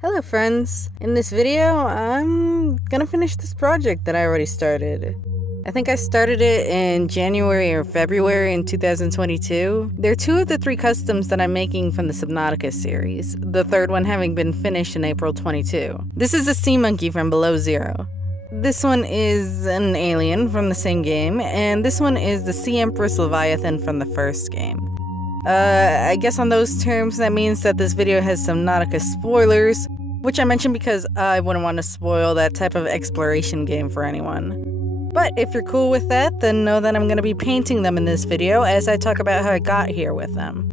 Hello friends! In this video, I'm gonna finish this project that I already started. I think I started it in January or February in 2022. They're two of the three customs that I'm making from the Subnautica series, the third one having been finished in April 22. This is a sea monkey from Below Zero. This one is an alien from the same game, and this one is the Sea Empress Leviathan from the first game. I guess on those terms, that means that this video has some Nautica spoilers, which I mentioned because I wouldn't want to spoil that type of exploration game for anyone. But if you're cool with that, then know that I'm going to be painting them in this video as I talk about how I got here with them.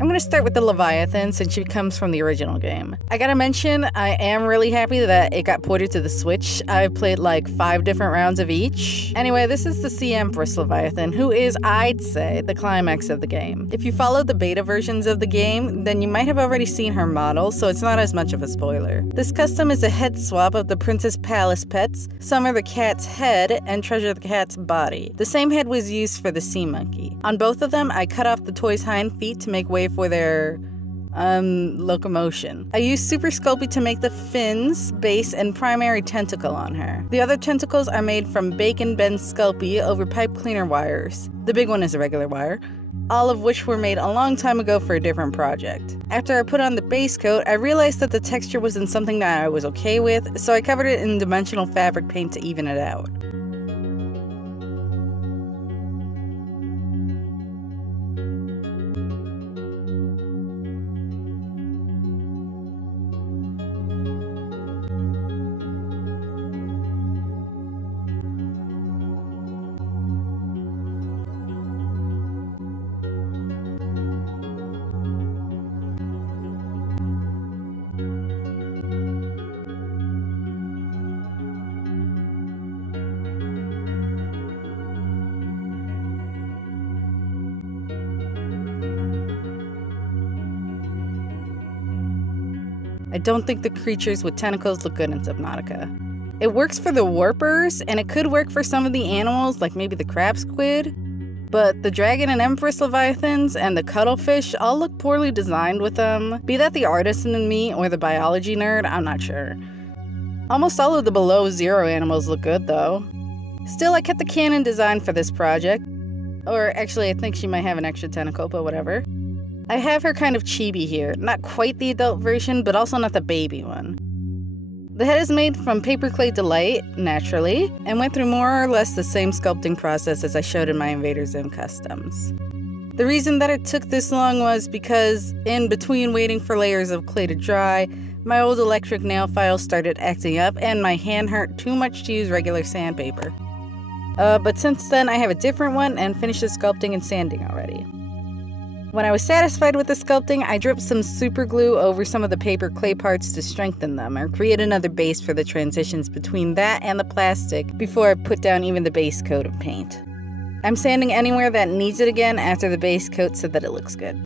I'm going to start with the Leviathan since she comes from the original game. I gotta mention, I am really happy that it got ported to the Switch. I've played like 5 different rounds of each. Anyway, this is the Sea Empress Leviathan, who is, I'd say, the climax of the game. If you followed the beta versions of the game, then you might have already seen her model, so it's not as much of a spoiler. This custom is a head swap of the Princess Palace pets, Summer the cat's head, and Treasure the cat's body. The same head was used for the sea monkey. On both of them, I cut off the toy's hind feet to make way for their locomotion. I used Super Sculpey to make the fins, base, and primary tentacle on her. The other tentacles are made from bacon bend Sculpey over pipe cleaner wires. The big one is a regular wire, all of which were made a long time ago for a different project. After I put on the base coat, I realized that the texture wasn't something that I was okay with, so I covered it in dimensional fabric paint to even it out. I don't think the creatures with tentacles look good in Subnautica. It works for the warpers, and it could work for some of the animals, like maybe the crab squid, but the dragon and empress leviathans and the cuttlefish all look poorly designed with them. Be that the artisan in me or the biology nerd, I'm not sure. Almost all of the Below Zero animals look good though. Still, I kept the canon design for this project. Or actually, I think she might have an extra tentacle, but whatever. I have her kind of chibi here, not quite the adult version, but also not the baby one. The head is made from Paper Clay Delight, naturally, and went through more or less the same sculpting process as I showed in my Invader Zim customs. The reason that it took this long was because, in between waiting for layers of clay to dry, my old electric nail file started acting up and my hand hurt too much to use regular sandpaper. But since then I have a different one and finished the sculpting and sanding already. When I was satisfied with the sculpting, I dripped some super glue over some of the paper clay parts to strengthen them or create another base for the transitions between that and the plastic before I put down even the base coat of paint. I'm sanding anywhere that needs it again after the base coat so that it looks good.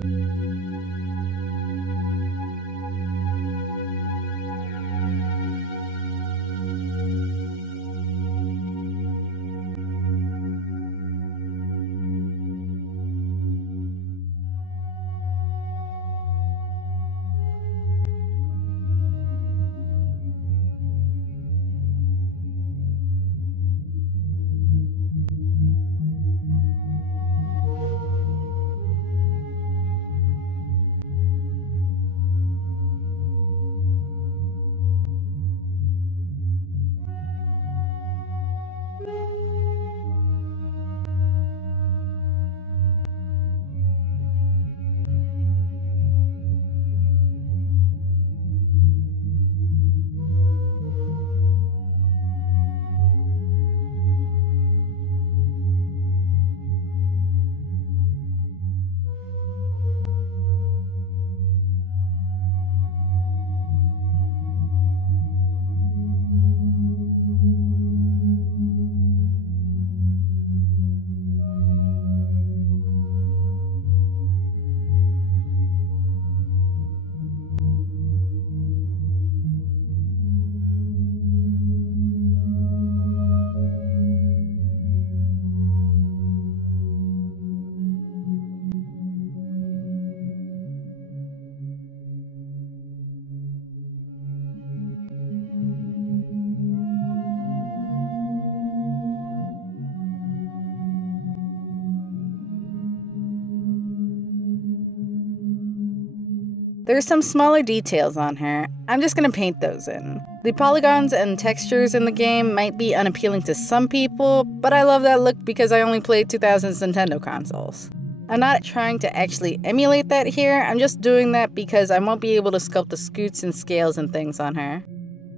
There are some smaller details on her. I'm just gonna paint those in. The polygons and textures in the game might be unappealing to some people, but I love that look because I only played 2000s Nintendo consoles. I'm not trying to actually emulate that here, I'm just doing that because I won't be able to sculpt the scoots and scales and things on her.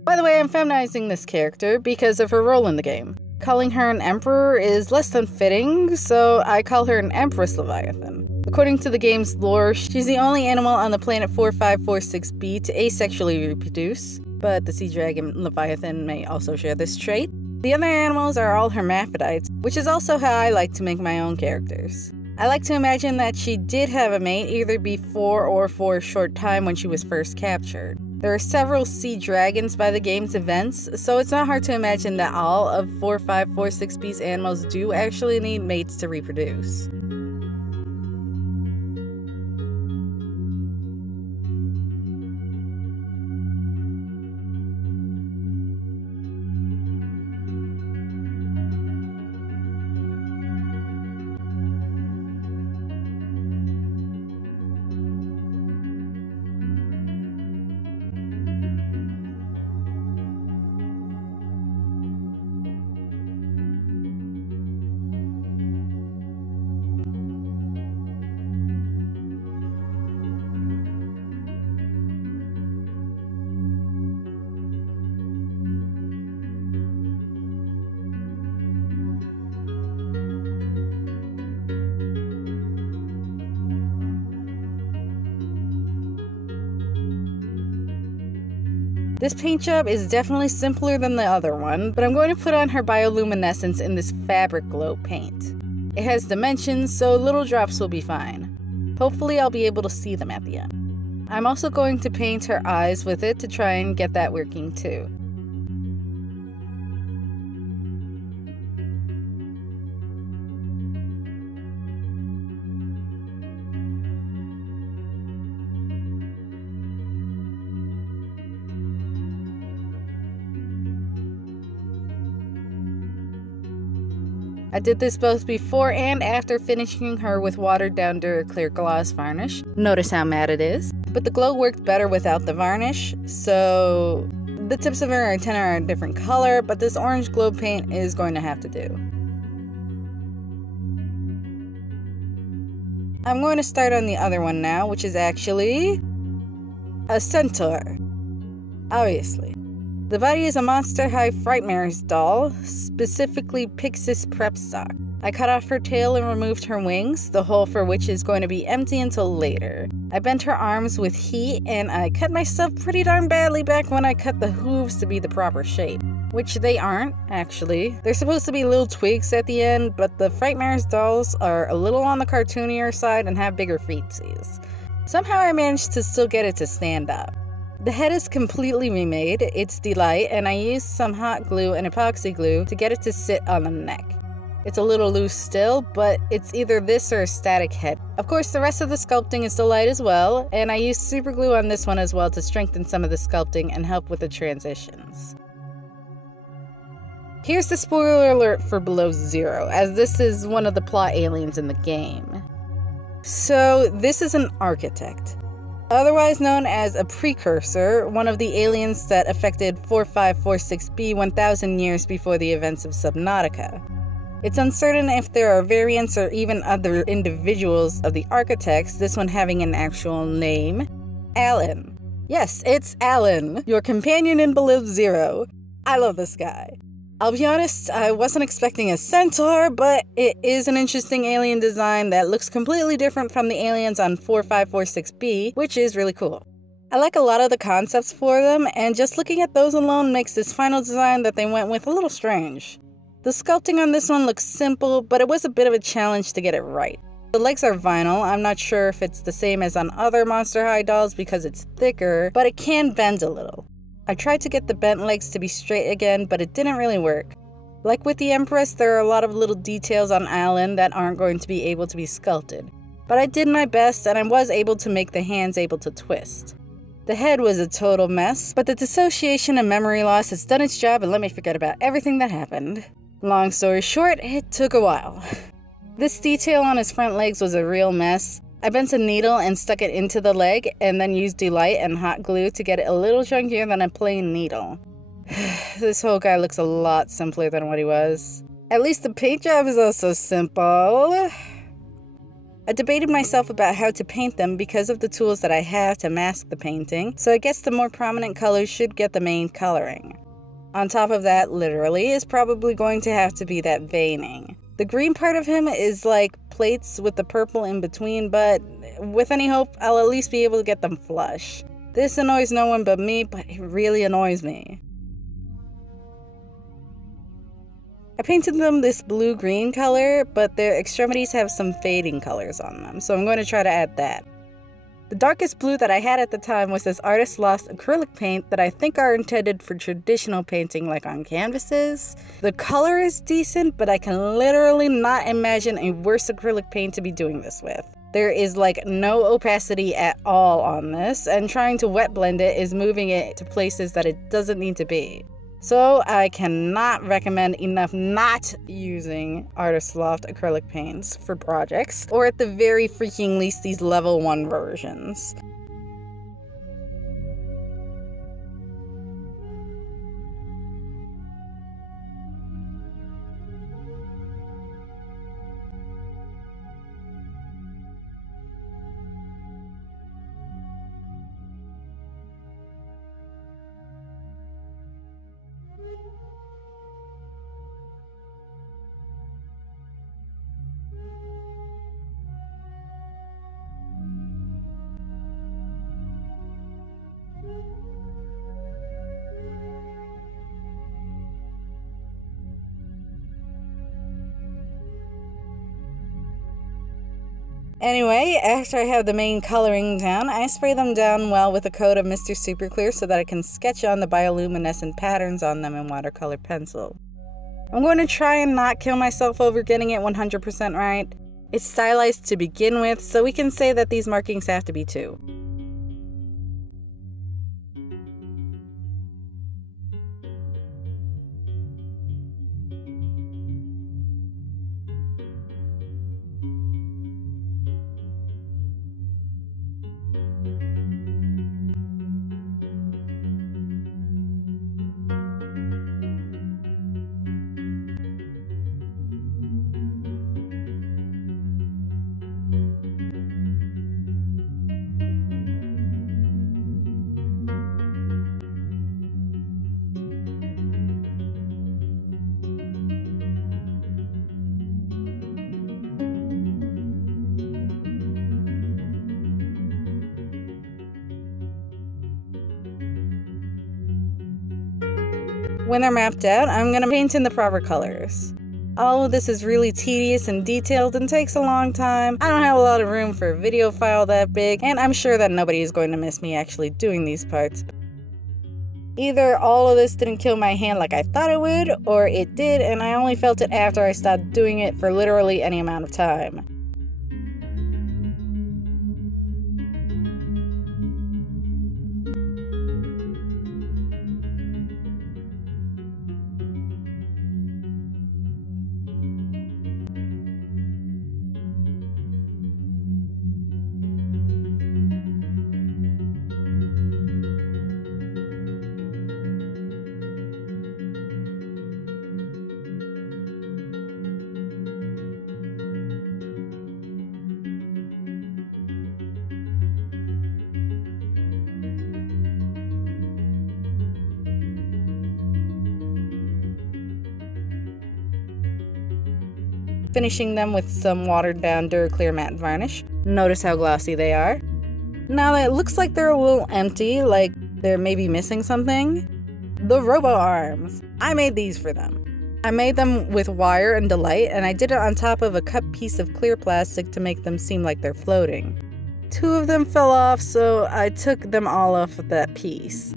By the way, I'm feminizing this character because of her role in the game. Calling her an emperor is less than fitting, so I call her an Empress Leviathan. According to the game's lore, she's the only animal on the planet 4546b to asexually reproduce, but the sea dragon Leviathan may also share this trait. The other animals are all hermaphrodites, which is also how I like to make my own characters. I like to imagine that she did have a mate either before or for a short time when she was first captured. There are several sea dragons by the game's events, so it's not hard to imagine that all of 4546b's animals do actually need mates to reproduce. This paint job is definitely simpler than the other one, but I'm going to put on her bioluminescence in this fabric glow paint. It has dimensions, so little drops will be fine. Hopefully I'll be able to see them at the end. I'm also going to paint her eyes with it to try and get that working too. I did this both before and after finishing her with watered down Duraclear gloss varnish. Notice how matte it is. But the glow worked better without the varnish, so the tips of her antennae are a different color, but this orange glow paint is going to have to do. I'm going to start on the other one now, which is actually a centaur. Obviously. The body is a Monster High Frightmares doll, specifically Pixis prep stock. I cut off her tail and removed her wings, the hole for which is going to be empty until later. I bent her arms with heat, and I cut myself pretty darn badly back when I cut the hooves to be the proper shape. Which they aren't, actually. They're supposed to be little twigs at the end, but the Frightmares dolls are a little on the cartoonier side and have bigger feetsies. Somehow I managed to still get it to stand up. The head is completely remade, it's delight, and I used some hot glue and epoxy glue to get it to sit on the neck. It's a little loose still, but it's either this or a static head. Of course, the rest of the sculpting is delight as well, and I used super glue on this one as well to strengthen some of the sculpting and help with the transitions. Here's the spoiler alert for Below Zero, as this is one of the plot aliens in the game. So, this is an architect. Otherwise known as a precursor, one of the aliens that affected 4546b 1,000 years before the events of Subnautica. It's uncertain if there are variants or even other individuals of the architects, this one having an actual name. Alan. Yes, it's Alan, your companion in Below Zero. I love this guy. I'll be honest, I wasn't expecting a centaur, but it is an interesting alien design that looks completely different from the aliens on 4546b, which is really cool. I like a lot of the concepts for them, and just looking at those alone makes this final design that they went with a little strange. The sculpting on this one looks simple, but it was a bit of a challenge to get it right. The legs are vinyl. I'm not sure if it's the same as on other Monster High dolls because it's thicker, but it can bend a little. I tried to get the bent legs to be straight again, but it didn't really work. Like with the Empress, there are a lot of little details on Alan that aren't going to be able to be sculpted. But I did my best, and I was able to make the hands able to twist. The head was a total mess, but the dissociation and memory loss has done its job and let me forget about everything that happened. Long story short, it took a while. This detail on his front legs was a real mess. I bent a needle and stuck it into the leg and then used delight and hot glue to get it a little chunkier than a plain needle. This whole guy looks a lot simpler than what he was. At least the paint job is also simple. I debated myself about how to paint them because of the tools that I have to mask the painting, so I guess the more prominent colors should get the main coloring. On top of that, literally, is probably going to have to be that veining. The green part of him is like plates with the purple in between, but with any hope, I'll at least be able to get them flush. This annoys no one but me, but it really annoys me. I painted them this blue-green color, but their extremities have some fading colors on them, so I'm going to try to add that. The darkest blue that I had at the time was this Artist Lost acrylic paint that I think are intended for traditional painting like on canvases. The color is decent, but I can literally not imagine a worse acrylic paint to be doing this with. There is like no opacity at all on this, and trying to wet blend it is moving it to places that it doesn't need to be. So I cannot recommend enough not using Artist Loft acrylic paints for projects, or at the very freaking least these level 1 versions. Anyway, after I have the main coloring down, I spray them down well with a coat of Mr. Super Clear so that I can sketch on the bioluminescent patterns on them in watercolor pencil. I'm going to try and not kill myself over getting it 100% right. It's stylized to begin with, so we can say that these markings have to be too. When they're mapped out, I'm going to paint in the proper colors. All of this is really tedious and detailed and takes a long time. I don't have a lot of room for a video file that big, and I'm sure that nobody is going to miss me actually doing these parts. Either all of this didn't kill my hand like I thought it would, or it did and I only felt it after I stopped doing it for literally any amount of time. Finishing them with some watered down Duraclear matte varnish. Notice how glossy they are. Now it looks like they're a little empty, like they're maybe missing something. The robo arms. I made these for them. I made them with wire and delight, and I did it on top of a cut piece of clear plastic to make them seem like they're floating. 2 of them fell off, so I took them all off of that piece.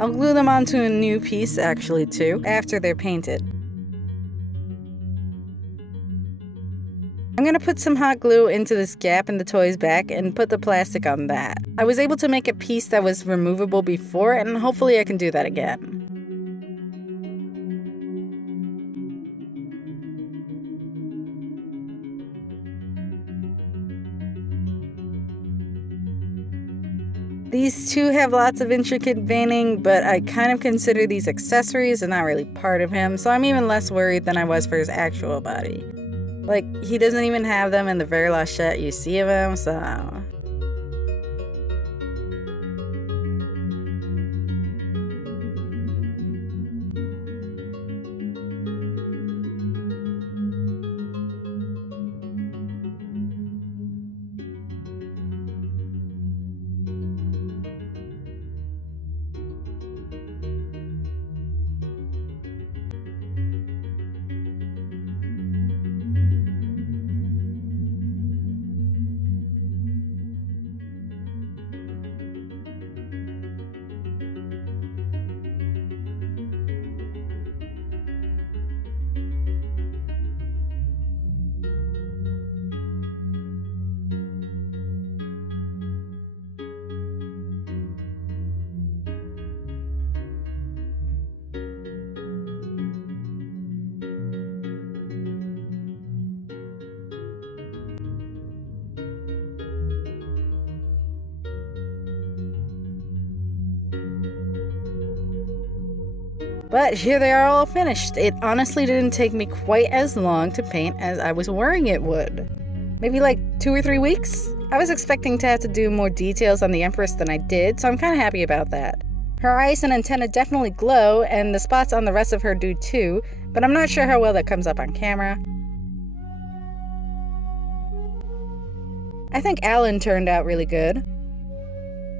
I'll glue them onto a new piece actually too, after they're painted. I'm going to put some hot glue into this gap in the toy's back and put the plastic on that. I was able to make a piece that was removable before, and hopefully I can do that again. These two have lots of intricate veining, but I kind of consider these accessories and not really part of him, so I'm even less worried than I was for his actual body. Like, he doesn't even have them in the very last shot you see of him, so... But here they are all finished. It honestly didn't take me quite as long to paint as I was worrying it would. Maybe like 2 or 3 weeks? I was expecting to have to do more details on the Empress than I did, so I'm kind of happy about that. Her eyes and antenna definitely glow, and the spots on the rest of her do too, but I'm not sure how well that comes up on camera. I think Alan turned out really good.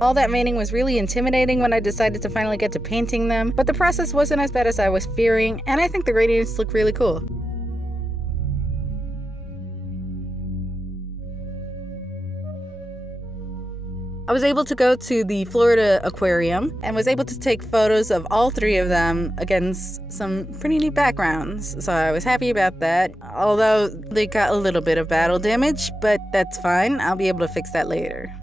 All that veining was really intimidating when I decided to finally get to painting them, but the process wasn't as bad as I was fearing, and I think the gradients look really cool. I was able to go to the Florida Aquarium and was able to take photos of all 3 of them against some pretty neat backgrounds, so I was happy about that, although they got a little bit of battle damage, but that's fine, I'll be able to fix that later.